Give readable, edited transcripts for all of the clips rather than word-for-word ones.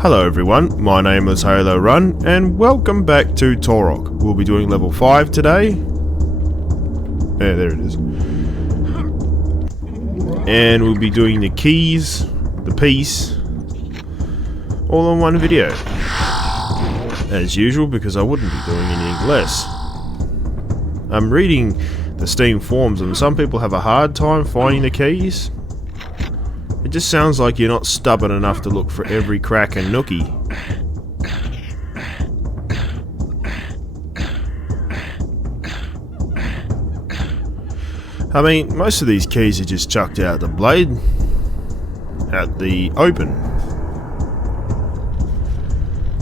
Hello everyone, my name is Halo Run, and welcome back to Torok. We'll be doing level 5 today. Yeah, there it is. And we'll be doing the keys, the piece, all in one video. As usual, because I wouldn't be doing anything less. I'm reading the Steam forums and some people have a hard time finding the keys. It just sounds like you're not stubborn enough to look for every crack and nookie. I mean, most of these keys are just chucked out the blade, at the open.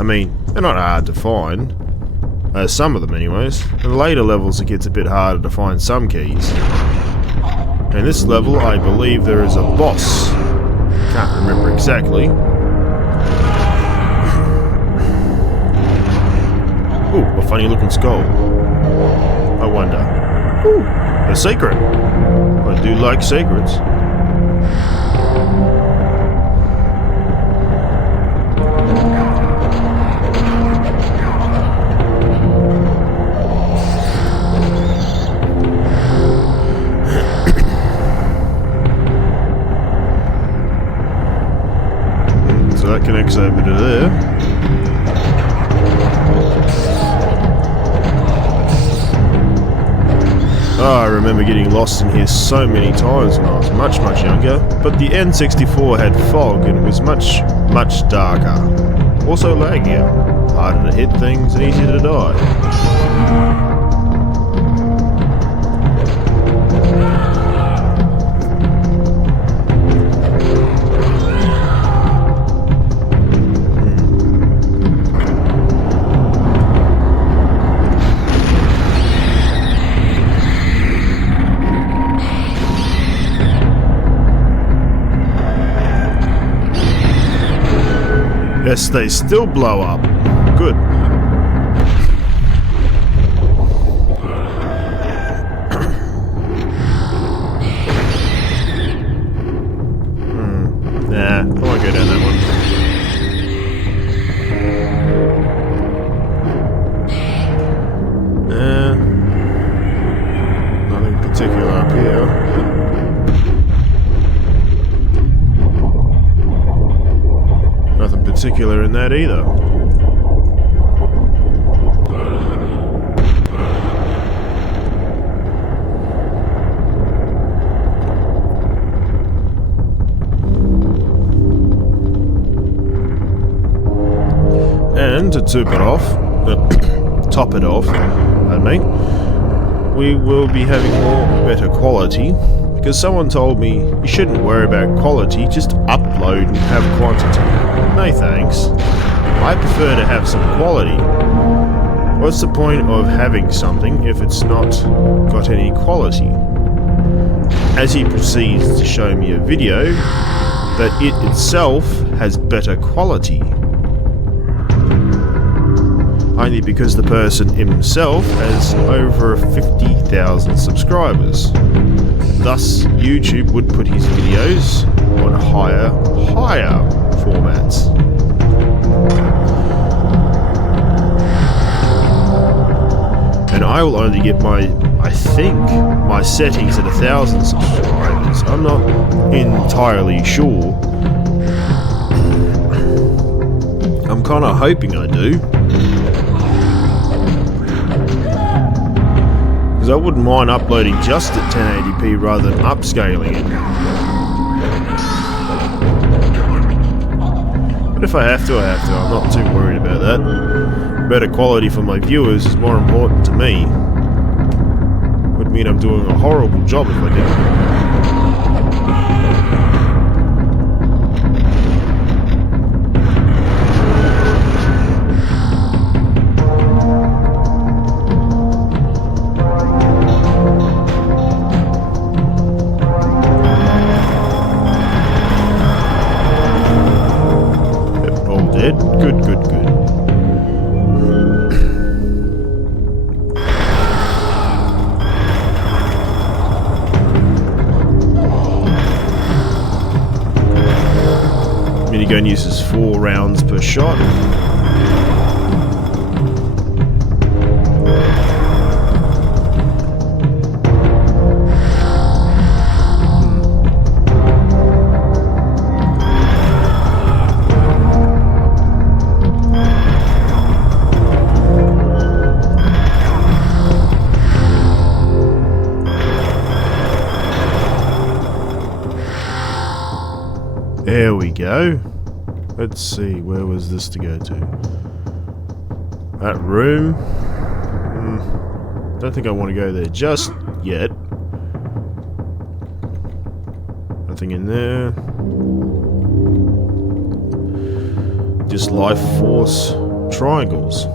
I mean, they're not hard to find. Some of them anyways. In later levels it gets a bit harder to find some keys. In this level I believe there is a boss. Can't remember exactly. Ooh, a funny looking skull. I wonder. Ooh, a secret. I do like secrets. So that connects over to there. Oh, I remember getting lost in here so many times when I was much younger, but the N64 had fog and it was much darker. Also laggier, harder to hit things and easier to die. Yes, they still blow up. Good. Nah, I won't go down that one. Nothing particular up here. Nothing particular in that either. And to top it off, pardon me, we will be having better quality. Because someone told me you shouldn't worry about quality, just upload and have quantity. No thanks. I prefer to have some quality. What's the point of having something if it's not got any quality? As he proceeds to show me a video that it itself has better quality. Only because the person himself has over 50,000 subscribers. Thus, YouTube would put his videos on higher formats. And I will only get my settings at 1,000 subscribers. I'm not entirely sure. I'm kind of hoping I do. I wouldn't mind uploading just at 1080p rather than upscaling it. But if I have to, I have to. I'm not too worried about that. Better quality for my viewers is more important to me. Would mean I'm doing a horrible job if I didn't. Good. gun uses 4 rounds per shot. There we go. Let's see, where was this to go to? That room? Don't think I want to go there just yet. Nothing in there. Just life force triangles.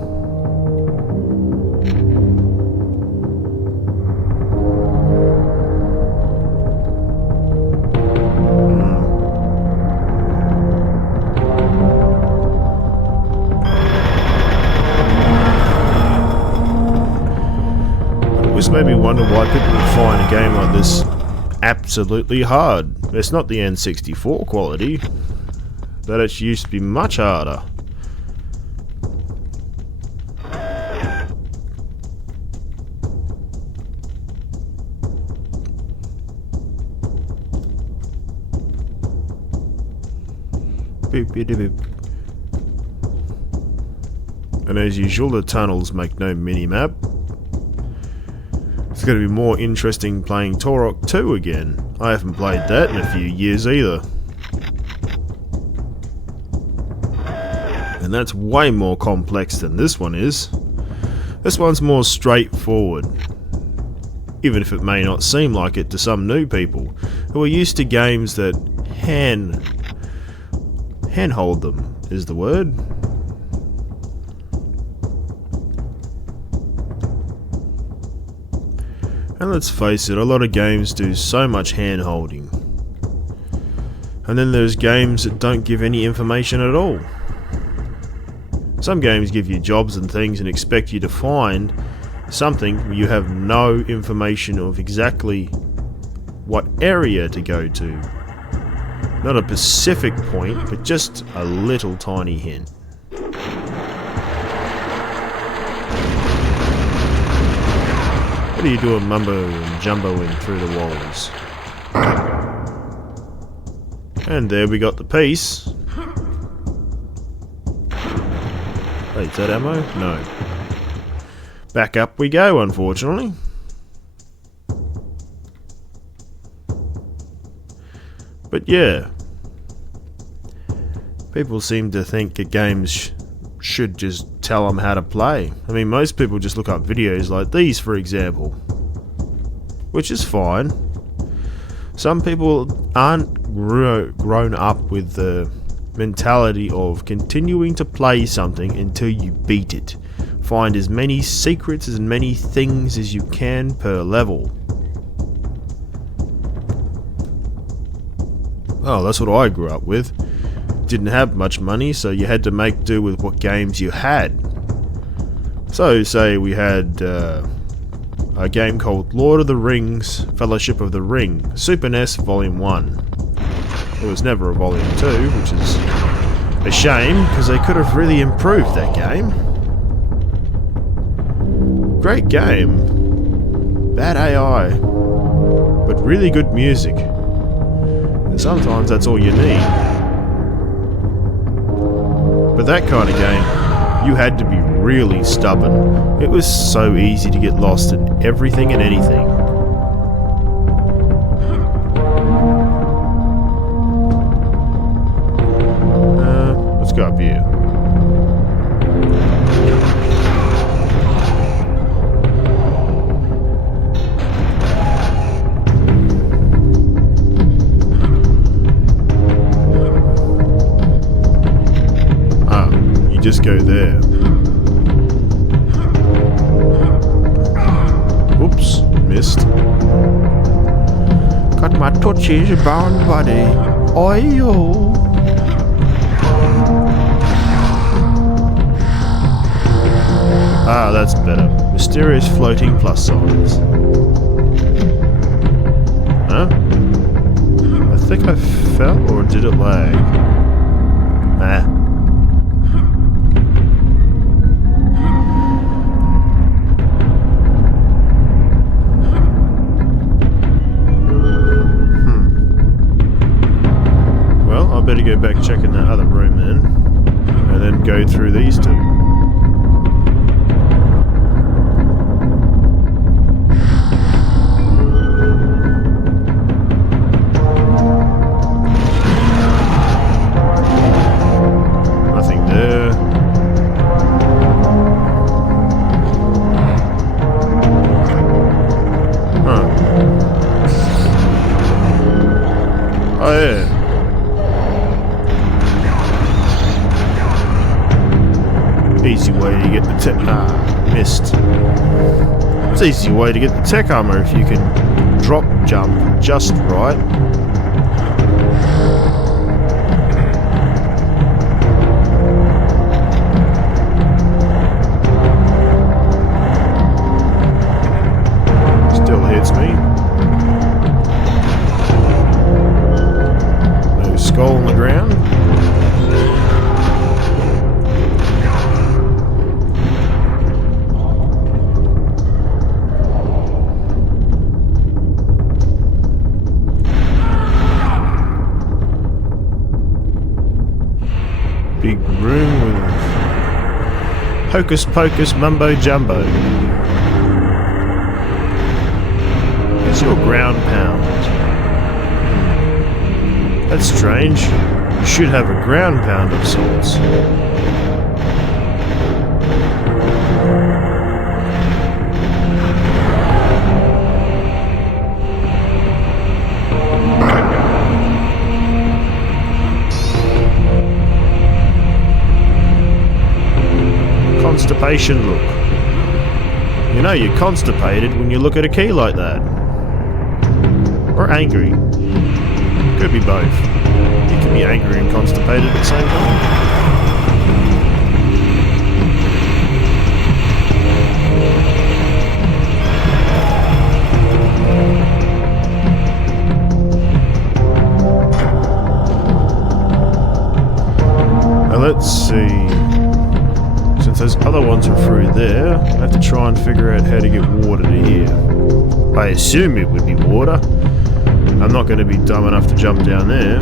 This made me wonder why people would find a game like this absolutely hard. It's not the N64 quality. That actually used to be much harder. Boop, boop, boop. And as usual, the tunnels make no mini-map. It's going to be more interesting playing Turok 2 again. I haven't played that in a few years either. And that's way more complex than this one is. This one's more straightforward. Even if it may not seem like it to some new people who are used to games that handhold them is the word. And let's face it, a lot of games do so much hand-holding. And then there's games that don't give any information at all. Some games give you jobs and things and expect you to find something where you have no information of exactly what area to go to. Not a specific point, but just a little tiny hint. What are you doing mumbo and jumboing through the walls? And there we got the piece. Wait, is that ammo? No. Back up we go, unfortunately. But yeah. People seem to think that games should just tell them how to play. I mean, most people just look up videos like these, for example. Which is fine. Some people aren't grown up with the mentality of continuing to play something until you beat it. Find as many secrets, as many things as you can per level. Oh, that's what I grew up with. Didn't have much money, so you had to make do with what games you had. So, say we had a game called Lord of the Rings, Fellowship of the Ring, Super NES Volume 1. There was never a Volume 2, which is a shame, because they could have really improved that game. Great game. Bad AI. But really good music. And sometimes that's all you need. But that kind of game, you had to be really stubborn. It was so easy to get lost in everything and anything. Let's go up here. Just go there. Oops, missed. Got my touches bound body. Oi-yo. Ah, that's better. Mysterious floating plus signs. Huh? I think I fell, or did it lag? Ah. Well, I better go back checking that other room then, and then go through these two. Nothing there. Huh. Oh yeah. Easy way to get the tech. Missed. It's an easy way to get the tech armor if you can drop jump just right. Still hits me. No skull on the ground. Big room with hocus pocus mumbo jumbo. It's your ground pound. That's strange. You should have a ground pound of sorts. Constipation look. You know you're constipated when you look at a key like that. Or angry. Could be both. You can be angry and constipated at the same time. Now let's see. Since those other ones are through there, I have to try and figure out how to get water to here. I assume it would be water. I'm not going to be dumb enough to jump down there.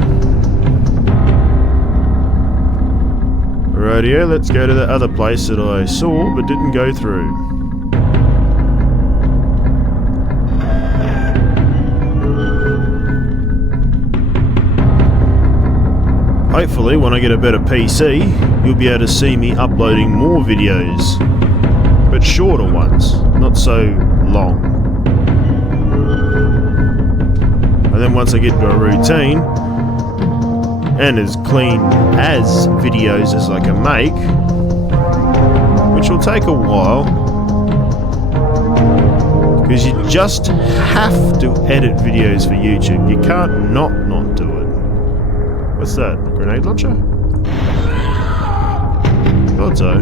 Rightio, let's go to the other place that I saw but didn't go through. Hopefully, when I get a better PC, you'll be able to see me uploading more videos. But shorter ones, not so long. And then once I get into a routine, and as clean as videos as I can make, which will take a while, because you just have to edit videos for YouTube. You can't not do it. What's that? Grenade launcher? Thought so.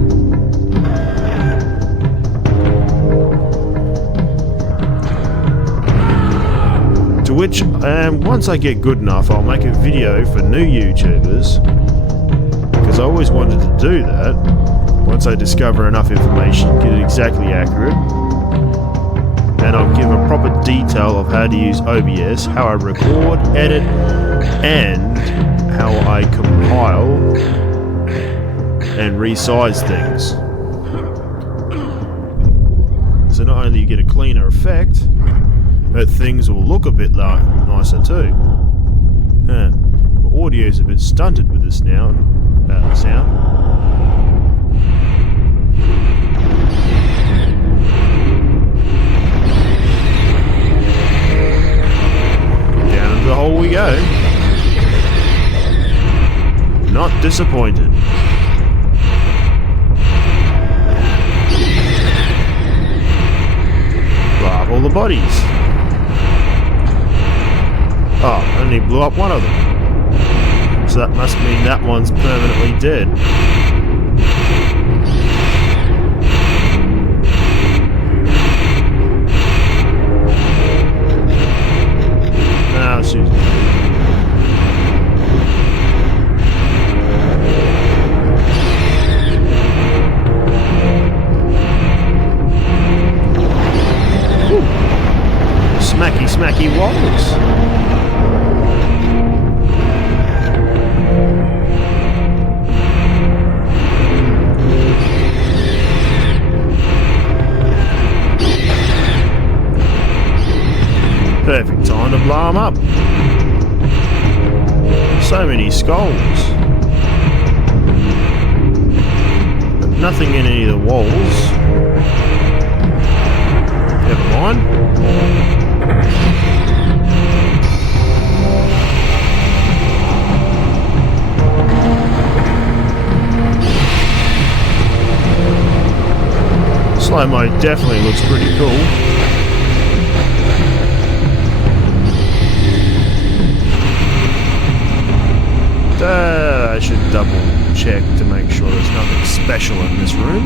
To which, once I get good enough, I'll make a video for new YouTubers, because I always wanted to do that. Once I discover enough information, get it exactly accurate, and I'll give a proper detail of how to use OBS, how I record, edit, and how I compile and resize things. So not only you get a cleaner effect, but things will look a bit nicer too. The audio's a bit stunted with this now, sound. Down into the hole we go. Not disappointed. Blow up all the bodies. Oh, only blew up one of them. So that must mean that one's permanently dead. Ah, Susan. come up. So many skulls. But nothing in any of the walls. Never mind. Slow-mo definitely looks pretty cool. I should double check to make sure there's nothing special in this room.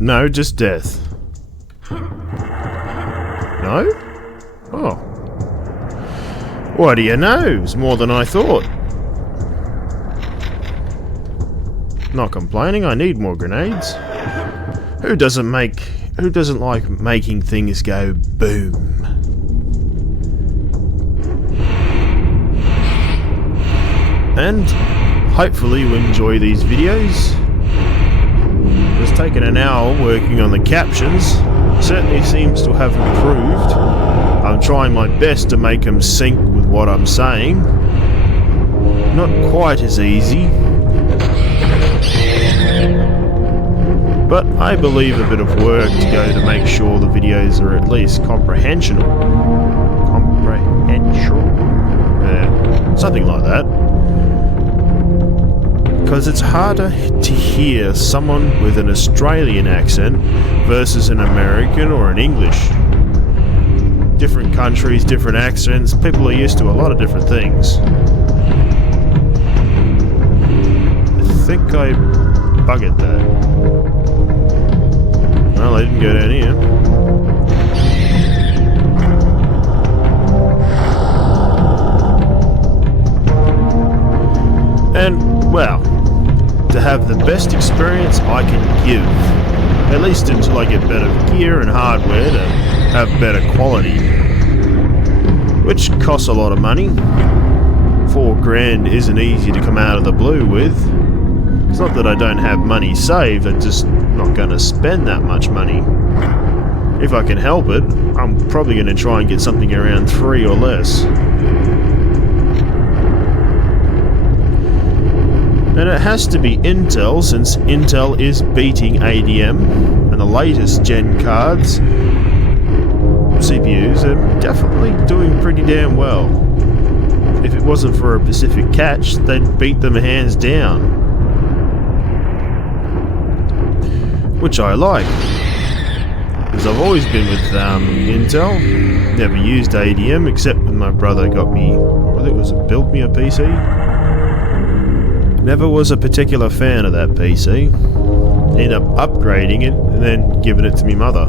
No, just death. No? Oh. What do you know? It's more than I thought. Not complaining, I need more grenades. Who doesn't like making things go boom? And hopefully you enjoy these videos. It's taken an hour working on the captions. Certainly seems to have improved. I'm trying my best to make them sync with what I'm saying. Not quite as easy. But I believe a bit of work to go to make sure the videos are at least comprehensional. Yeah, something like that. Because it's harder to hear someone with an Australian accent versus an American or an English. Different countries, different accents, people are used to a lot of different things. I think I buggered that. Well, I didn't go down here. And, well, to have the best experience I can give, at least until I get better gear and hardware to have better quality, which costs a lot of money. $4,000 isn't easy to come out of the blue with. It's not that I don't have money saved, I'm just not going to spend that much money. If I can help it, I'm probably going to try and get something around 3 or less. And it has to be Intel, since Intel is beating ADM, and the latest gen cards, CPUs, are definitely doing pretty damn well. If it wasn't for a Pacific Catch, they'd beat them hands down. Which I like, because I've always been with Intel, never used ADM except when my brother got me, or I think it was built me a PC. Never was a particular fan of that PC. Ended up upgrading it and then giving it to me mother.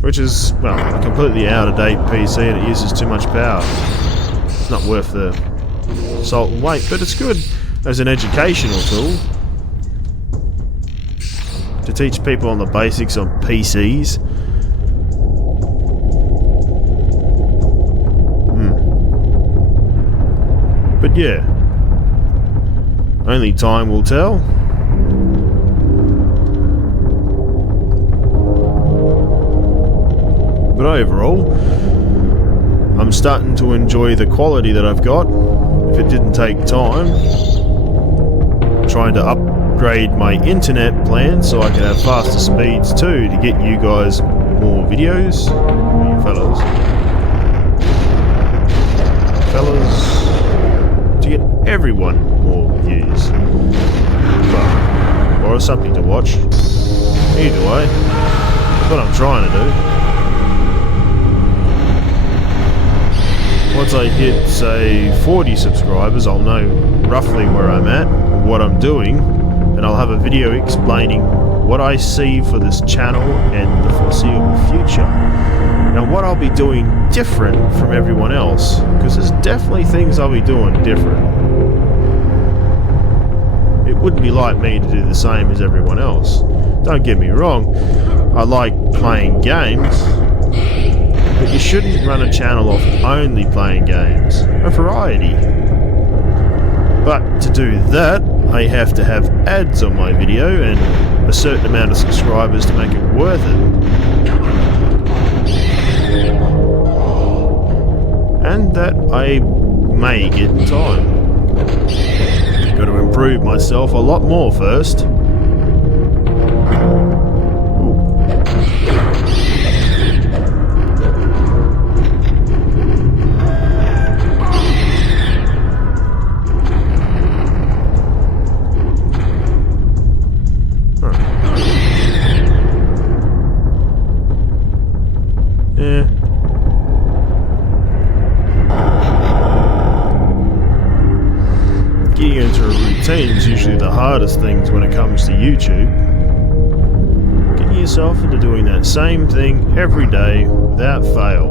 Which is, well, a completely out-of-date PC and it uses too much power. It's not worth the salt and weight, but it's good as an educational tool. To teach people on the basics on PCs. But yeah, only time will tell. But overall, I'm starting to enjoy the quality that I've got. If it didn't take time, I'm trying to upgrade my internet plan so I can have faster speeds too, to get you guys more videos. You fellas. To get everyone more views. Well, or something to watch. Either way, that's what I'm trying to do. Once I hit, say, 40 subscribers, I'll know roughly where I'm at, what I'm doing, and I'll have a video explaining what I see for this channel and the foreseeable future. Now, what I'll be doing different from everyone else, because there's definitely things I'll be doing different. It wouldn't be like me to do the same as everyone else. Don't get me wrong, I like playing games, But you shouldn't run a channel off only playing games. A variety. But to do that, I have to have ads on my video and a certain amount of subscribers to make it worth it. And that I may get in time. Got to improve myself a lot more first. Routine's usually the hardest things when it comes to YouTube. Getting yourself into doing that same thing every day without fail.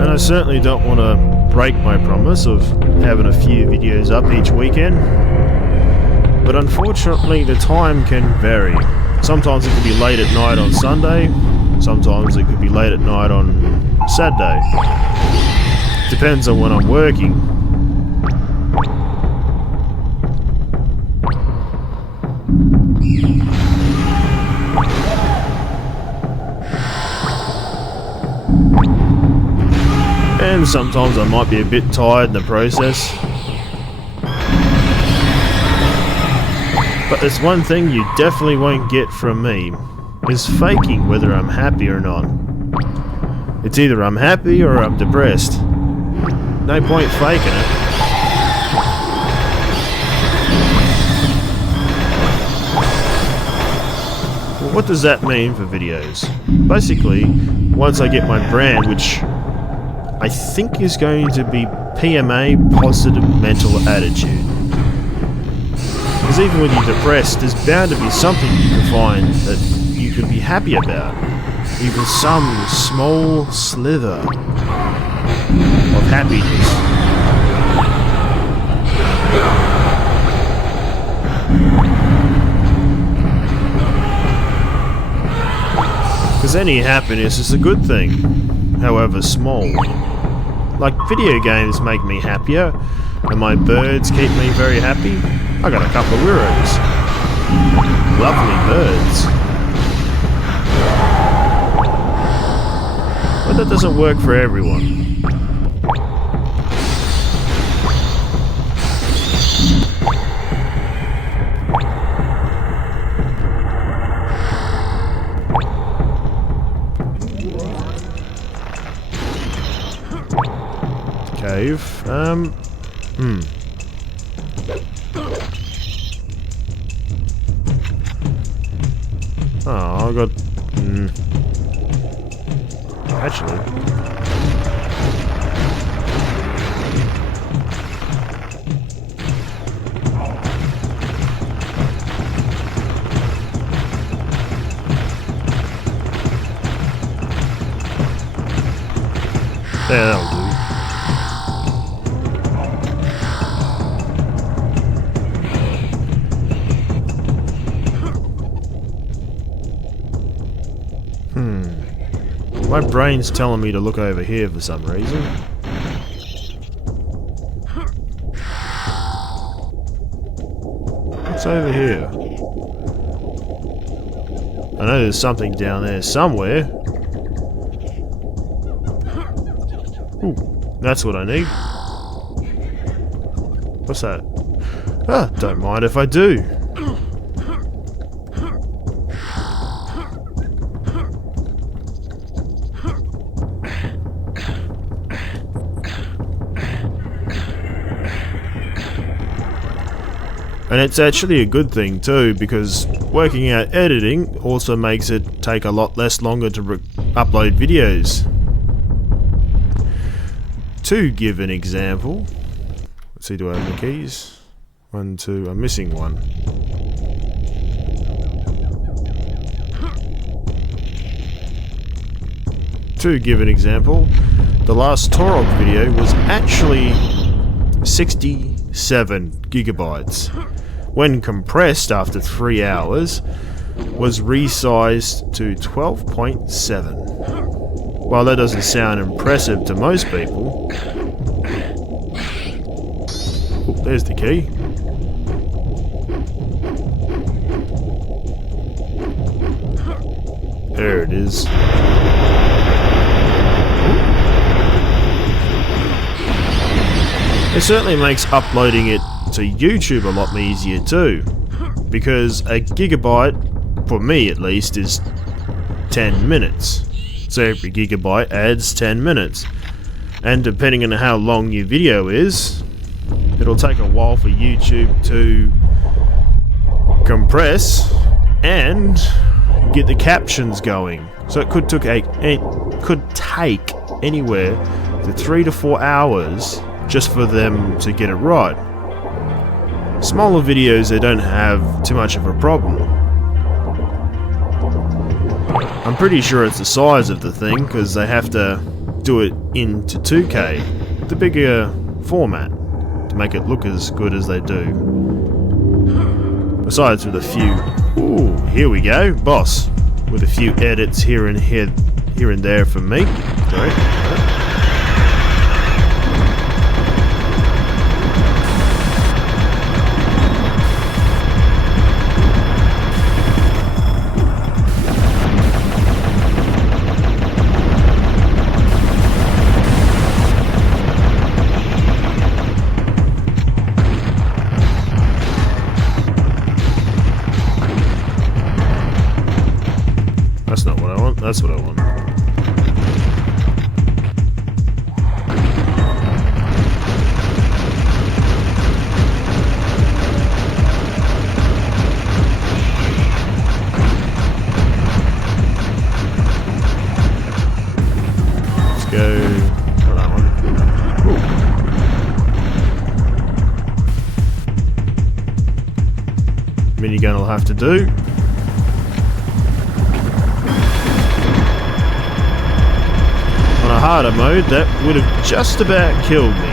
And I certainly don't want to break my promise of having a few videos up each weekend. But unfortunately, the time can vary. Sometimes it could be late at night on Sunday, sometimes it could be late at night on Saturday. Depends on when I'm working. And sometimes I might be a bit tired in the process. But there's one thing you definitely won't get from me, is faking whether I'm happy or not. It's either I'm happy or I'm depressed. No point faking it. Well, what does that mean for videos? Basically, once I get my brand, which I think is going to be PMA, Positive Mental Attitude. Because even when you're depressed, there's bound to be something you can find that you can be happy about. Even some small slither of happiness. Because any happiness is a good thing, however small. Like video games make me happier, and my birds keep me very happy. I got a couple of wirros. Lovely birds. But that doesn't work for everyone. Cave. Oh, I got... Actually... Yeah, that'll do. My brain's telling me to look over here for some reason. What's over here? I know there's something down there somewhere. Ooh, that's what I need. What's that? Ah, don't mind if I do. And it's actually a good thing too, because working out editing also makes it take a lot less longer to upload videos. To give an example, let's see, do I have the keys? 1, 2, I'm missing one. To give an example, The last Torok video was actually 67 gigabytes. When compressed after 3 hours, was resized to 12.7. While that doesn't sound impressive to most people... Oh, there's the key. There it is. It certainly makes uploading it to YouTube a lot easier too, because a gigabyte, for me at least, is 10 minutes. So every gigabyte adds 10 minutes. And depending on how long your video is, it'll take a while for YouTube to compress and get the captions going. So it could take anywhere to 3 to 4 hours just for them to get it right. Smaller videos, they don't have too much of a problem. I'm pretty sure it's the size of the thing, because they have to do it into 2K, the bigger format, to make it look as good as they do. Besides with a few... Ooh, here we go, boss. With a few edits here and there from me. Sorry. That's not what I want, that's what I want. Let's go for that one. Ooh. Minigun will have to do. On a harder mode, that would have just about killed me.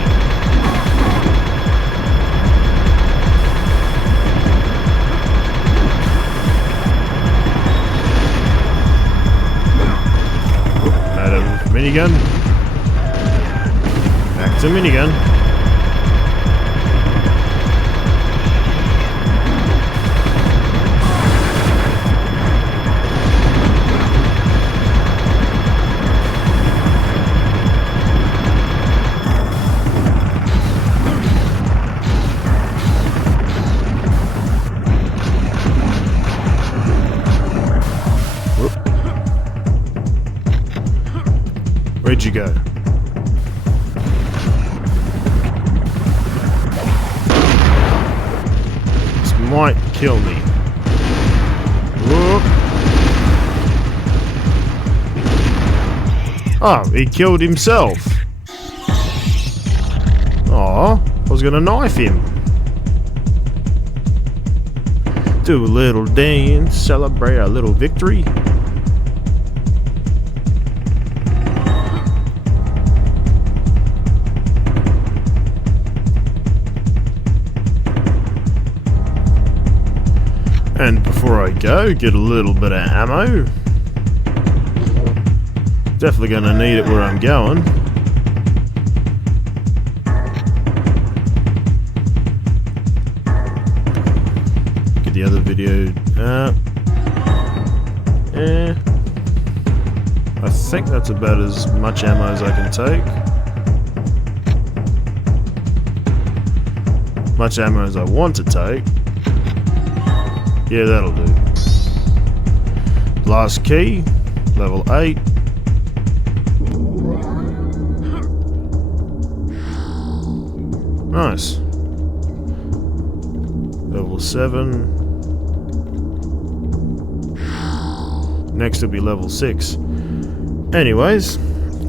Out of minigun. Back to minigun. Where'd you go? This might kill me. Whoop. Oh, he killed himself. Aw, I was gonna knife him. Do a little dance, celebrate a little victory. And before I go, get a little bit of ammo. Definitely gonna need it where I'm going. Get the other video. I think that's about as much ammo as I can take. Much ammo as I want to take. Yeah, that'll do. Last key, level 8. Nice. Level 7. Next will be level 6. Anyways,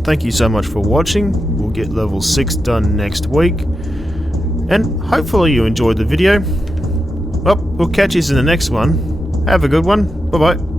thank you so much for watching. We'll get level 6 done next week. And hopefully you enjoyed the video. Well, we'll catch you in the next one. Have a good one. Bye-bye.